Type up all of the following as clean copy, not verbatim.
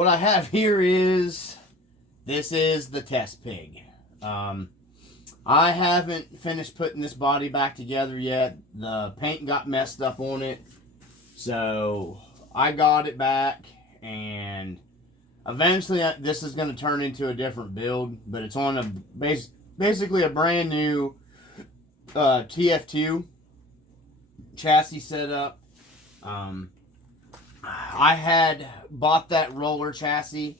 what I have here is, this is the test pig. I haven't finished putting this body back together yet. The paint got messed up on it. So I got it back, and eventually this is going to turn into a different build, but it's on a basically a brand new Tf2 chassis setup. I had bought that roller chassis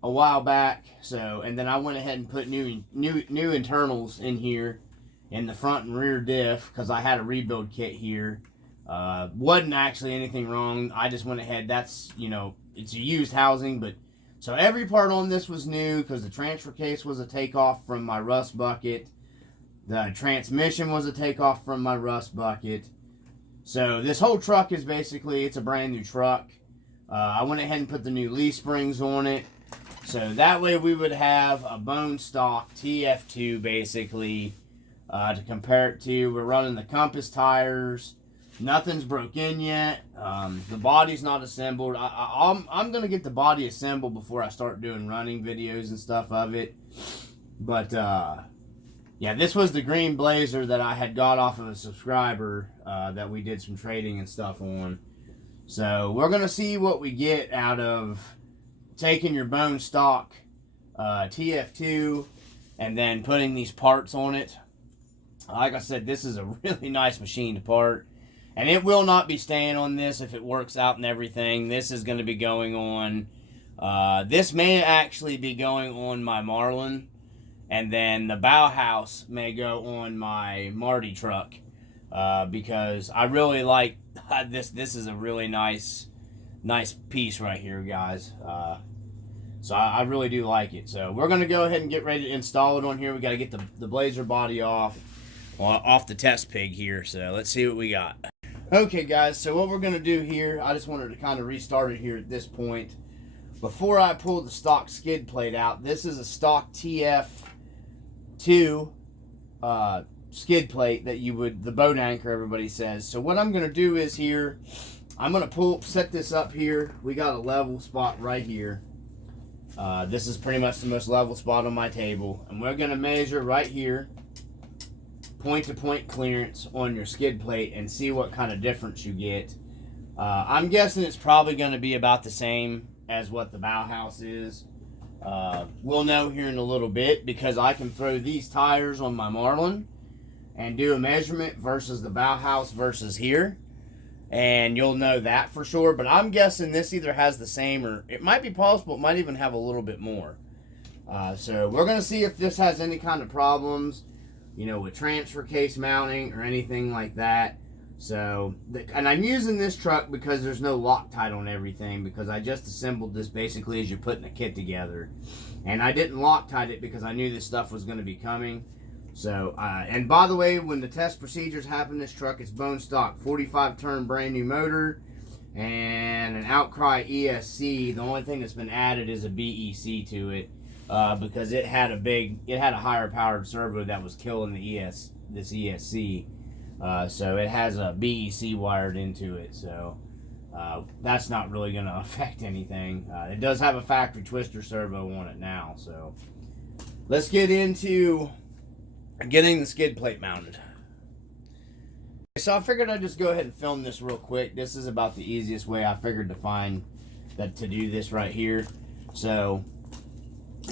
a while back, and then I went ahead and put new internals in here in the front and rear diff because I had a rebuild kit here. Wasn't actually anything wrong. I just went ahead. That's, it's a used housing, but so every part on this was new because the transfer case was a takeoff from my rust bucket. The transmission was a takeoff from my rust bucket. So this whole truck is basically, it's a brand new truck. I went ahead and put the new leaf springs on it. So that way we would have a bone stock TF2 basically to compare it to. We're running the Compass tires. Nothing's broke in yet. The body's not assembled. I'm going to get the body assembled before I start doing running videos and stuff of it. But yeah, this was the green Blazer that I had got off of a subscriber that we did some trading and stuff on. So we're going to see what we get out of taking your bone stock TF2 and then putting these parts on it. Like I said, this is a really nice machine to part. And it will not be staying on this if it works out and everything. This is going to be going on. This may actually be going on my Marlin. And then the Bauhaus may go on my Marty truck. Because I really like this. This is a really nice piece right here, guys. So I really do like it. So we're going to go ahead and get ready to install it on here. We got to get the Blazer body off the test pig here. So let's see what we got. Okay, guys, so what we're going to do here, I just wanted to kind of restart it here at this point. Before I pull the stock skid plate out, this is a stock TF2 skid plate that the boat anchor, everybody says. So what I'm going to do is here, I'm going to set this up here. We got a level spot right here. This is pretty much the most level spot on my table. And we're going to measure right here, point-to-point clearance on your skid plate and see what kind of difference you get. I'm guessing it's probably going to be about the same as what the Bauhaus is. We'll know here in a little bit because I can throw these tires on my Marlin and do a measurement versus the Bauhaus versus here. And you'll know that for sure. But I'm guessing this either has the same or it might be possible. It might even have a little bit more. So we're going to see if this has any kind of problems, with transfer case mounting or anything like that. So, and I'm using this truck because there's no Loctite on everything because I just assembled this basically as you're putting a kit together. And I didn't Loctite it because I knew this stuff was going to be coming. So, and by the way, when the test procedures happen, this truck is bone stock, 45 turn brand new motor and an Outcry ESC. The only thing that's been added is a BEC to it. Because it had a higher powered servo that was killing this ESC. So it has a BEC wired into it. So that's not really going to affect anything. It does have a factory twister servo on it now. So let's get into getting the skid plate mounted. So I figured I'd just go ahead and film this real quick. This is about the easiest way I figured to find to do this right here. So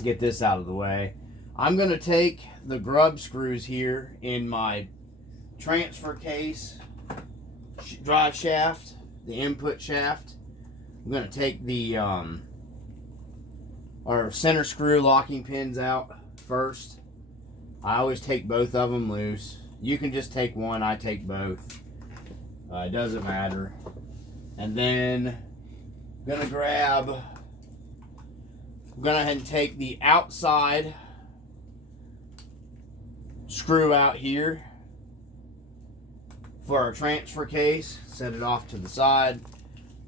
get this out of the way. I'm going to take the grub screws here in my transfer case drive shaft, the input shaft. I'm going to take the our center screw locking pins out first. I always take both of them loose. You can just take one, I take both. It doesn't matter. And then I'm going to go ahead and take the outside screw out here for our transfer case. Set it off to the side.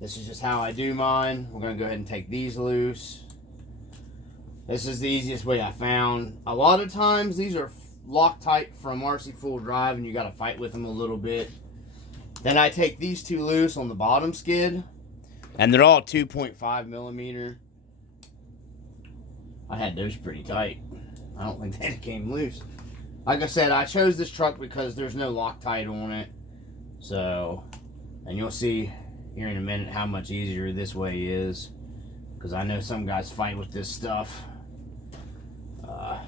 This is just how I do mine. We're going to go ahead and take these loose. This is the easiest way I found. A lot of times these are Loctite from Rc4wd Drive and you got to fight with them a little bit. Then I take these two loose on the bottom skid, and they're all 2.5 millimeter. I had those pretty tight. I don't think they came loose. Like I said, I chose this truck because there's no Loctite on it. So, and you'll see here in a minute how much easier this way is. Because I know some guys fight with this stuff.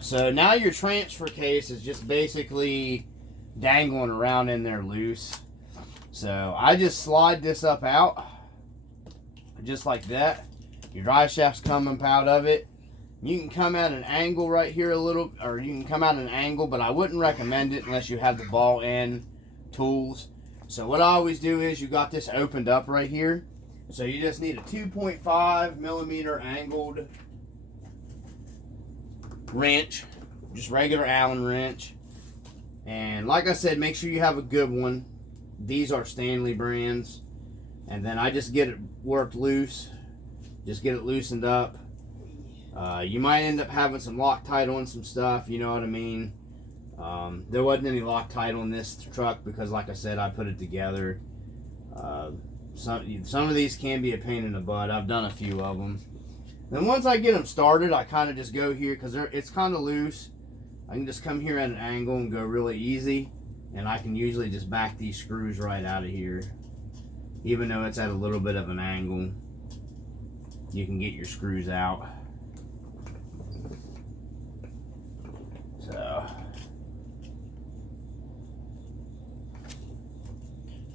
So now your transfer case is just basically dangling around in there loose. So I just slide this up out. Just like that. Your drive shaft's coming out of it. You can come at an angle right here a little, or you can come at an angle, but I wouldn't recommend it unless you have the ball end tools. So what I always do is you got this opened up right here. So you just need a 2.5 millimeter angled wrench, just regular Allen wrench. And like I said, make sure you have a good one. These are Stanley brands. And then I just get it worked loose, just get it loosened up. You might end up having some Loctite on some stuff, you know what I mean. There wasn't any Loctite on this truck because, like I said, I put it together. Some of these can be a pain in the butt. I've done a few of them. Then once I get them started, I kind of just go here because it's kind of loose. I can just come here at an angle and go really easy, and I can usually just back these screws right out of here. Even though it's at a little bit of an angle, you can get your screws out. So,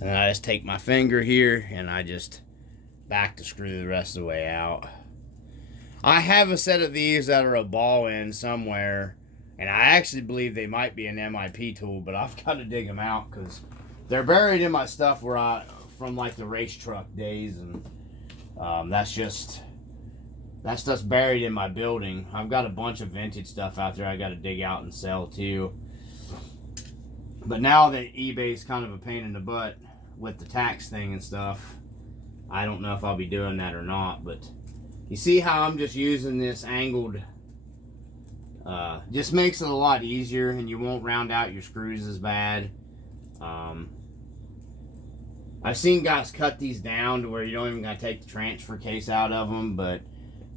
and I just take my finger here and I just back the screw the rest of the way out. I have a set of these that are a ball end somewhere, and I actually believe they might be an MIP tool, but I've got to dig them out because they're buried in my stuff from like the race truck days, and that's stuff's buried in my building. I've got a bunch of vintage stuff out there I got to dig out and sell too. But now that eBay's kind of a pain in the butt with the tax thing and stuff, I don't know if I'll be doing that or not. But you see how I'm just using this angled, just makes it a lot easier, and you won't round out your screws as bad. I've seen guys cut these down to where you don't even got to take the transfer case out of them, but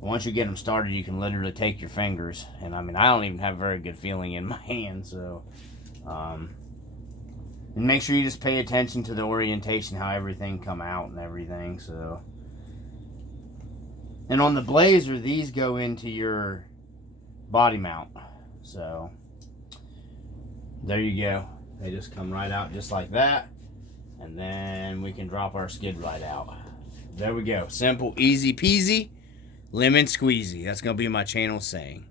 once you get them started, you can literally take your fingers. And I mean, I don't even have very good feeling in my hand, so. And make sure you just pay attention to the orientation, how everything come out and everything, so. And on the Blazer, these go into your body mount. So, there you go. They just come right out just like that. And then we can drop our skid right out. There we go. Simple, easy peasy, lemon squeezy. That's going to be my channel saying.